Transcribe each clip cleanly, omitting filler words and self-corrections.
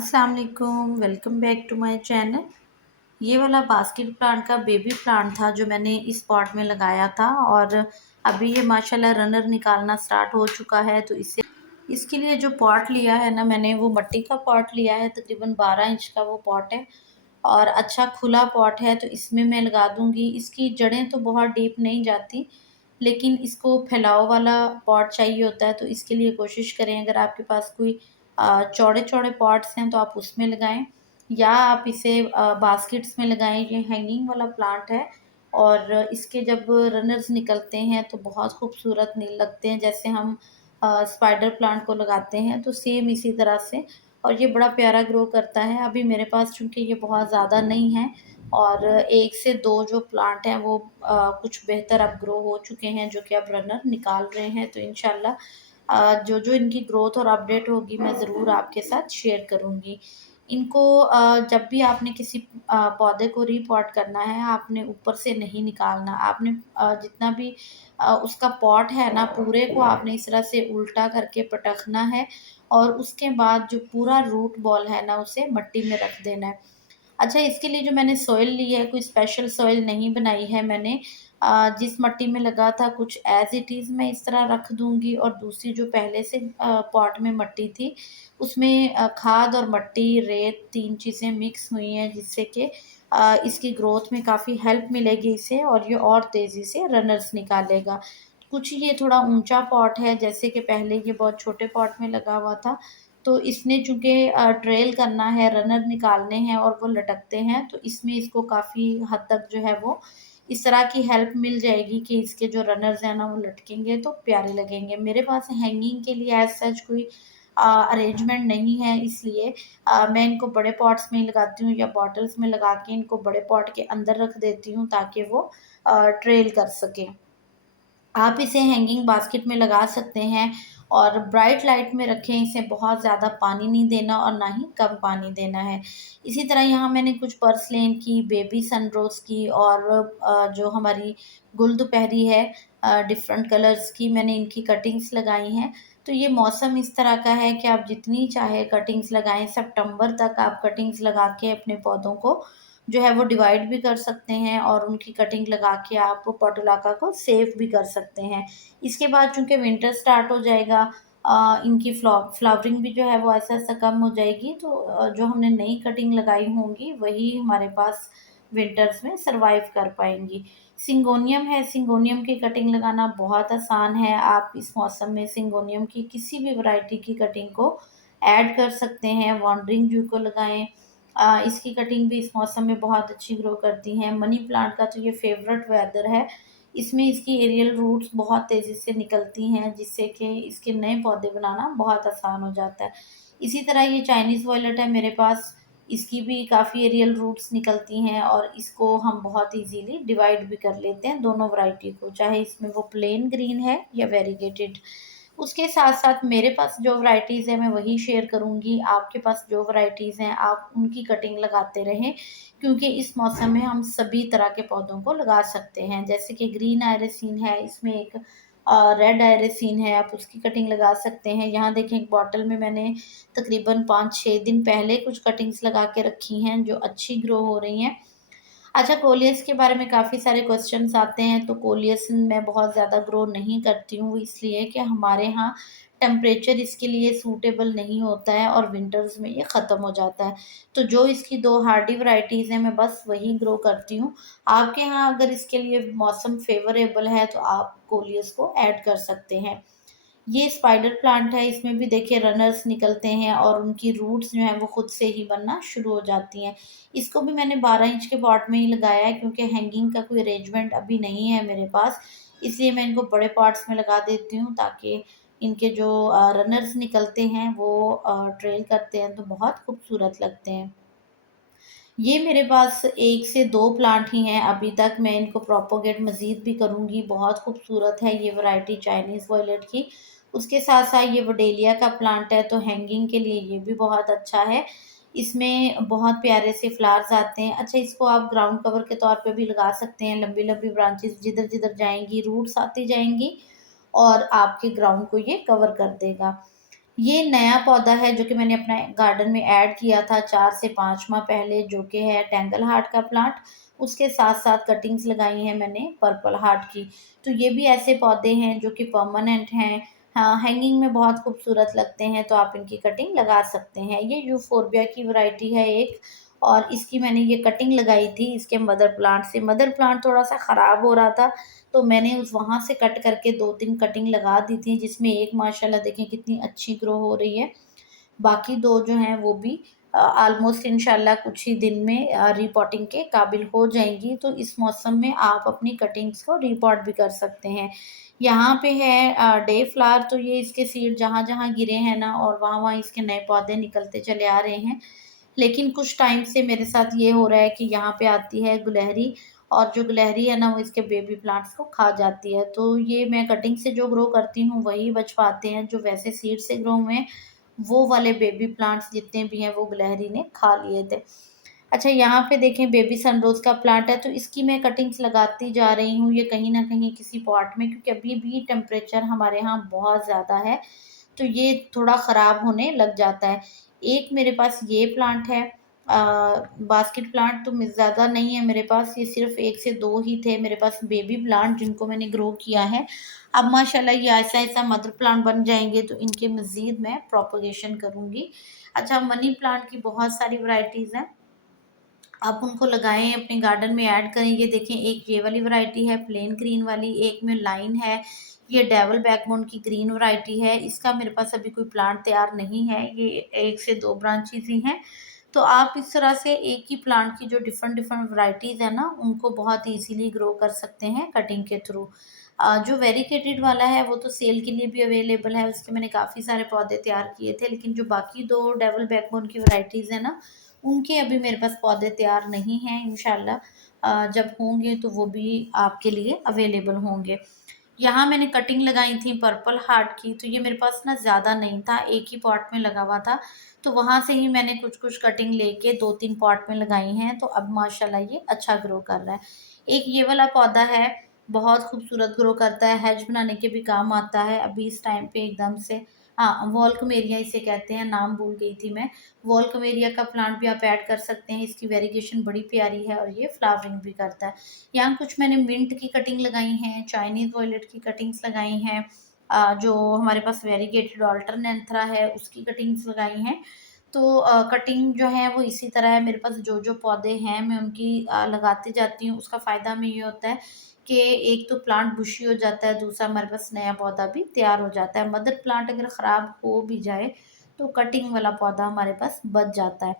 अस्सलाम वालेकुम, welcome back to my channel. ये वाला बास्केट प्लांट का बेबी प्लांट था जो मैंने इस पॉट में लगाया था और अभी ये माशाल्लाह रनर निकालना स्टार्ट हो चुका है। तो इससे इसके लिए जो पॉट लिया है ना मैंने, वो मिट्टी का पॉट लिया है। तकरीबन 12 इंच का वो पॉट है और अच्छा खुला पॉट है। तो इसमें मैं लगा दूंगी। इसकी जड़ें तो बहुत डीप नहीं जाती, लेकिन इसको फैलाव वाला पॉट चाहिए होता है। तो इसके लिए कोशिश करें, अगर आपके पास कोई चौड़े चौड़े पॉट्स हैं तो आप उसमें लगाएं, या आप इसे बास्केट्स में लगाएं। ये हैंगिंग वाला प्लांट है और इसके जब रनर्स निकलते हैं तो बहुत खूबसूरत नहीं लगते हैं, जैसे हम स्पाइडर प्लांट को लगाते हैं तो सेम इसी तरह से। और ये बड़ा प्यारा ग्रो करता है। अभी मेरे पास चूँकि ये बहुत ज़्यादा नहीं है और 1 से 2 जो प्लांट हैं वो कुछ बेहतर अब ग्रो हो चुके हैं, जो कि अब रनर निकाल रहे हैं। तो इंशाल्लाह जो इनकी ग्रोथ और अपडेट होगी मैं ज़रूर आपके साथ शेयर करूँगी। इनको जब भी आपने किसी पौधे को रीपॉट करना है, आपने ऊपर से नहीं निकालना। आपने जितना भी उसका पॉट है ना, पूरे को आपने इस तरह से उल्टा करके पटकना है और उसके बाद जो पूरा रूट बॉल है ना, उसे मिट्टी में रख देना है। अच्छा, इसके लिए जो मैंने सॉइल ली है, कोई स्पेशल सॉइल नहीं बनाई है मैंने। जिस मिट्टी में लगा था कुछ एज़ इट इज़ मैं इस तरह रख दूँगी, और दूसरी जो पहले से पॉट में मिट्टी थी, उसमें खाद और मिट्टी, रेत 3 चीज़ें मिक्स हुई हैं, जिससे कि इसकी ग्रोथ में काफ़ी हेल्प मिलेगी इसे, और ये और तेज़ी से रनर्स निकालेगा। कुछ ये थोड़ा ऊँचा पॉट है, जैसे कि पहले ये बहुत छोटे पॉट में लगा हुआ था। तो इसने चूँकि ट्रेल करना है, रनर निकालने हैं और वो लटकते हैं, तो इसमें इसको काफ़ी हद तक जो है वो इस तरह की हेल्प मिल जाएगी कि इसके जो रनर्स हैं ना, वो लटकेंगे तो प्यारे लगेंगे। मेरे पास हैंगिंग के लिए एज़ सच कोई अरेंजमेंट नहीं है, इसलिए मैं इनको बड़े पॉट्स में ही लगाती हूँ या बॉटल्स में लगा के इनको बड़े पॉट के अंदर रख देती हूँ, ताकि वो ट्रेल कर सकें। आप इसे हैंगिंग बास्केट में लगा सकते हैं और ब्राइट लाइट में रखें। इसे बहुत ज़्यादा पानी नहीं देना और ना ही कम पानी देना है। इसी तरह यहाँ मैंने कुछ पर्सलेन की, बेबी सनरोज़ की और जो हमारी गुलदुपहरी है, डिफरेंट कलर्स की, मैंने इनकी कटिंग्स लगाई हैं। तो ये मौसम इस तरह का है कि आप जितनी चाहे कटिंग्स लगाएँ। सितंबर तक आप कटिंग्स लगा के अपने पौधों को जो है वो डिवाइड भी कर सकते हैं, और उनकी कटिंग लगा के आप पोर्टुलाका को सेव भी कर सकते हैं। इसके बाद चूँकि विंटर स्टार्ट हो जाएगा, इनकी फ्लावरिंग भी जो है वो ऐसा-ऐसा कम हो जाएगी। तो जो हमने नई कटिंग लगाई होंगी वही हमारे पास विंटर्स में सर्वाइव कर पाएँगी। सिंगोनियम है, सिंगोनियम की कटिंग लगाना बहुत आसान है। आप इस मौसम में सिंगोनियम की किसी भी वैरायटी की कटिंग को ऐड कर सकते हैं। वांडरिंग जू को लगाएँ, इसकी कटिंग भी इस मौसम में बहुत अच्छी ग्रो करती हैं। मनी प्लांट का तो ये फ़ेवरेट वेदर है। इसमें इसकी एरियल रूट्स बहुत तेज़ी से निकलती हैं, जिससे कि इसके नए पौधे बनाना बहुत आसान हो जाता है। इसी तरह ये चाइनीज़ वॉयलेट है मेरे पास, इसकी भी काफ़ी एरियल रूट्स निकलती हैं और इसको हम बहुत ईज़िली डिवाइड भी कर लेते हैं, दोनों वैरायटी को, चाहे इसमें वो प्लेन ग्रीन है या वेरीगेटेड। उसके साथ-साथ मेरे पास जो वैराइटीज़ हैं मैं वही शेयर करूँगी। आपके पास जो वैराइटीज़ हैं आप उनकी कटिंग लगाते रहें, क्योंकि इस मौसम में हम सभी तरह के पौधों को लगा सकते हैं। जैसे कि ग्रीन आयरिसीन है, इसमें एक रेड आयरिसीन है, आप उसकी कटिंग लगा सकते हैं। यहाँ देखें, एक बॉटल में मैंने तकरीबन 5-6 दिन पहले कुछ कटिंग्स लगा के रखी हैं, जो अच्छी ग्रो हो रही हैं। अच्छा, कोलियस के बारे में काफ़ी सारे क्वेश्चन्स आते हैं। तो कोलियस मैं बहुत ज़्यादा ग्रो नहीं करती हूँ, इसलिए कि हमारे यहाँ टेम्परेचर इसके लिए सूटेबल नहीं होता है और विंटर्स में ये ख़त्म हो जाता है। तो जो इसकी 2 हार्डी वैराइटीज़ हैं, मैं बस वही ग्रो करती हूँ। आपके यहाँ अगर इसके लिए मौसम फ़ेवरेबल है, तो आप कोलियस को ऐड कर सकते हैं। ये स्पाइडर प्लांट है, इसमें भी देखिए रनर्स निकलते हैं और उनकी रूट्स जो हैं वो खुद से ही बनना शुरू हो जाती हैं। इसको भी मैंने 12 इंच के पॉट में ही लगाया है, क्योंकि हैंगिंग का कोई अरेंजमेंट अभी नहीं है मेरे पास। इसलिए मैं इनको बड़े पॉट्स में लगा देती हूँ, ताकि इनके जो रनर्स निकलते हैं वो ट्रेल करते हैं तो बहुत खूबसूरत लगते हैं। ये मेरे पास 1 से 2 प्लांट ही हैं अभी तक, मैं इनको प्रोपेगेट मज़ीद भी करूँगी। बहुत खूबसूरत है ये वैरायटी चाइनीज़ वॉयलेट की। उसके साथ-साथ ये वडेलिया का प्लांट है, तो हैंगिंग के लिए ये भी बहुत अच्छा है। इसमें बहुत प्यारे से फ्लावर्स आते हैं। अच्छा, इसको आप ग्राउंड कवर के तौर पे भी लगा सकते हैं। लंबी-लंबी ब्रांचेज़ जिधर-जिधर जाएँगी, रूट्स आती जाएँगी और आपके ग्राउंड को ये कवर कर देगा। ये नया पौधा है जो कि मैंने अपना गार्डन में ऐड किया था 4 से 5 माह पहले, जो कि है टेंगल हार्ट का प्लांट। उसके साथ-साथ कटिंग्स लगाई हैं मैंने पर्पल हार्ट की। तो ये भी ऐसे पौधे हैं जो कि परमानेंट हैं। हाँ, हैंगिंग में बहुत खूबसूरत लगते हैं, तो आप इनकी कटिंग लगा सकते हैं। ये यूफोर्बिया की वैरायटी है एक, और इसकी मैंने ये कटिंग लगाई थी इसके मदर प्लांट से। मदर प्लांट थोड़ा-सा ख़राब हो रहा था, तो मैंने उस वहाँ से कट करके 2-3 कटिंग लगा दी थी, जिसमें एक माशाल्लाह देखें कितनी अच्छी ग्रो हो रही है। बाकी 2 जो हैं वो भी ऑलमोस्ट इंशाल्लाह कुछ ही दिन में रीपॉटिंग के काबिल हो जाएँगी। तो इस मौसम में आप अपनी कटिंग्स को रीपॉट भी कर सकते हैं। यहाँ पे है डे फ्लावर, तो ये इसके सीड जहाँ-जहाँ गिरे हैं ना, और वहाँ-वहाँ इसके नए पौधे निकलते चले आ रहे हैं। लेकिन कुछ टाइम से मेरे साथ ये हो रहा है कि यहाँ पे आती है गुलहरी, और जो गुलहरी है ना वो इसके बेबी प्लांट्स को खा जाती है। तो ये मैं कटिंग से जो ग्रो करती हूँ वही बच पाते हैं, जो वैसे सीड से ग्रो हुए हैं वो वाले बेबी प्लांट्स जितने भी हैं वो गिलहरी ने खा लिए थे। अच्छा, यहाँ पे देखें बेबी सनरोज़ का प्लांट है, तो इसकी मैं कटिंग्स लगाती जा रही हूँ, ये कहीं न कहीं किसी पॉट में, क्योंकि अभी भी टेम्परेचर हमारे यहाँ बहुत ज़्यादा है, तो ये थोड़ा ख़राब होने लग जाता है। एक मेरे पास ये प्लांट है, बास्केट प्लांट तो ज़्यादा नहीं है मेरे पास, ये सिर्फ़ 1 से 2 ही थे मेरे पास बेबी प्लांट जिनको मैंने ग्रो किया है। अब माशाल्लाह ये ऐसा-ऐसा मदर प्लांट बन जाएँगे, तो इनके मज़ीद मैं प्रोपगेशन करूँगी। अच्छा, मनी प्लांट की बहुत सारी वैराइटीज़ हैं। आप उनको लगाएँ, अपने गार्डन में ऐड करें। ये देखें, एक ये वाली वैरायटी है प्लेन ग्रीन वाली, एक में लाइन है। ये डेविल बैकबोन की ग्रीन वैरायटी है। इसका मेरे पास अभी कोई प्लांट तैयार नहीं है, ये 1 से 2 ब्रांचेज़ ही हैं। तो आप इस तरह से एक ही प्लांट की जो डिफरेंट-डिफरेंट वैराइटीज़ हैं ना, उनको बहुत ईज़िली ग्रो कर सकते हैं कटिंग के थ्रू। जो वेरिकेटेड वाला है वो तो सेल के लिए भी अवेलेबल है, उसके मैंने काफ़ी सारे पौधे तैयार किए थे, लेकिन जो बाकी 2 डेविल बैकबोन की वैराइटीज़ हैं ना, उनके अभी मेरे पास पौधे तैयार नहीं हैं। इंशाल्लाह जब होंगे तो वो भी आपके लिए अवेलेबल होंगे। यहाँ मैंने कटिंग लगाई थी पर्पल हार्ट की, तो ये मेरे पास ना ज़्यादा नहीं था, एक ही पॉट में लगा हुआ था, तो वहाँ से ही मैंने कुछ-कुछ कटिंग लेके 2-3 पॉट में लगाई हैं, तो अब माशाल्लाह ये अच्छा ग्रो कर रहा है। एक ये वाला पौधा है, बहुत खूबसूरत ग्रो करता है, हेज बनाने के भी काम आता है। अभी इस टाइम पे एकदम से हाँ, वॉल्कमेरिया इसे कहते हैं, नाम भूल गई थी मैं। वॉल्कमेरिया का प्लांट भी आप ऐड कर सकते हैं, इसकी वेरिगेशन बड़ी प्यारी है और ये फ्लावरिंग भी करता है। यहाँ कुछ मैंने मिंट की कटिंग लगाई हैं, चाइनीज़ वॉयलेट की कटिंग्स लगाई हैं, जो हमारे पास वेरीगेटेड अल्टरनेंथरा है उसकी कटिंग्स लगाई हैं। तो कटिंग जो है वो इसी तरह है, मेरे पास जो-जो पौधे हैं मैं उनकी लगाती जाती हूँ। उसका फ़ायदा हमें ये होता है कि एक तो प्लांट बुशी हो जाता है, दूसरा हमारे पास नया पौधा भी तैयार हो जाता है। मदर प्लांट अगर ख़राब हो भी जाए, तो कटिंग वाला पौधा हमारे पास बच जाता है।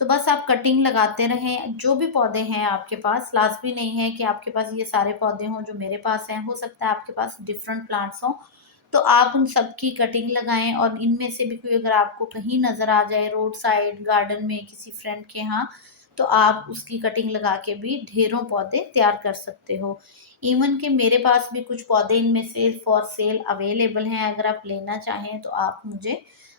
तो बस आप कटिंग लगाते रहें, जो भी पौधे हैं आपके पास, लाज़मी नहीं है कि आपके पास ये सारे पौधे हों जो मेरे पास हैं, हो सकता है आपके पास डिफरेंट प्लांट्स हों, तो आप उन सब की कटिंग लगाएँ, और इनमें से भी कोई अगर आपको कहीं नज़र आ जाए रोड साइड, गार्डन में, किसी फ्रेंड के यहाँ, तो आप उसकी कटिंग लगा के भी ढेरों पौधे तैयार कर सकते हो। इवन कि मेरे पास भी कुछ पौधे इनमें से फॉर सेल अवेलेबल हैं, अगर आप लेना चाहें तो आप मुझे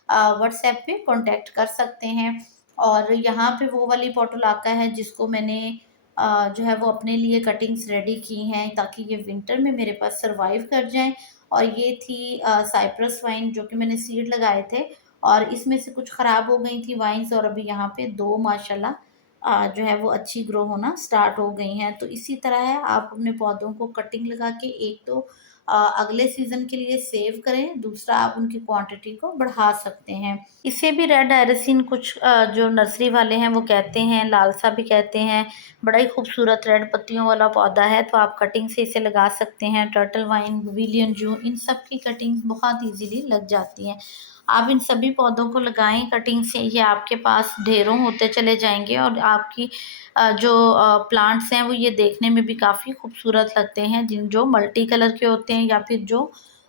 व्हाट्सएप पे कॉन्टैक्ट कर सकते हैं। और यहाँ पे वो वाली पोटोलाका है जिसको मैंने जो है वो अपने लिए कटिंग्स रेडी की हैं ताकि ये विंटर में मेरे पास सर्वाइव कर जाएँ। और ये थी साइप्रस वाइन जो कि मैंने सीड लगाए थे, और इसमें से कुछ ख़राब हो गई थी वाइन्स, और अभी यहाँ पे 2 माशाल्लाह जो है वो अच्छी ग्रो होना स्टार्ट हो गई हैं। तो इसी तरह है, आप अपने पौधों को कटिंग लगा के एक तो अगले सीज़न के लिए सेव करें, दूसरा आप उनकी क्वांटिटी को बढ़ा सकते हैं। इसे भी रेड एरिसिन कुछ जो नर्सरी वाले हैं वो कहते हैं, लालसा भी कहते हैं। बड़ा ही खूबसूरत रेड पत्तियों वाला पौधा है, तो आप कटिंग से इसे लगा सकते हैं। टर्टल वाइन, पवेलियन जू, इन सब की कटिंग बहुत ईज़िली लग जाती हैं। आप इन सभी पौधों को लगाएँ कटिंग से, ये आपके पास ढेरों होते चले जाएँगे, और आपकी जो प्लांट्स हैं वो ये देखने में भी काफ़ी खूबसूरत लगते हैं, जो मल्टी कलर के होते हैं या फिर जो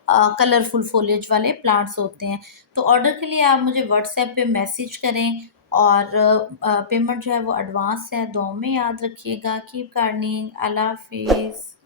कलरफुल फ़ोलिएज वाले प्लांट्स होते हैं। तो ऑर्डर के लिए आप मुझे व्हाट्सएप पे मैसेज करें, और पेमेंट जो है वो एडवांस है। दुआओं में याद रखिएगा। Keep gardening. अल्लाह हाफ़िज़।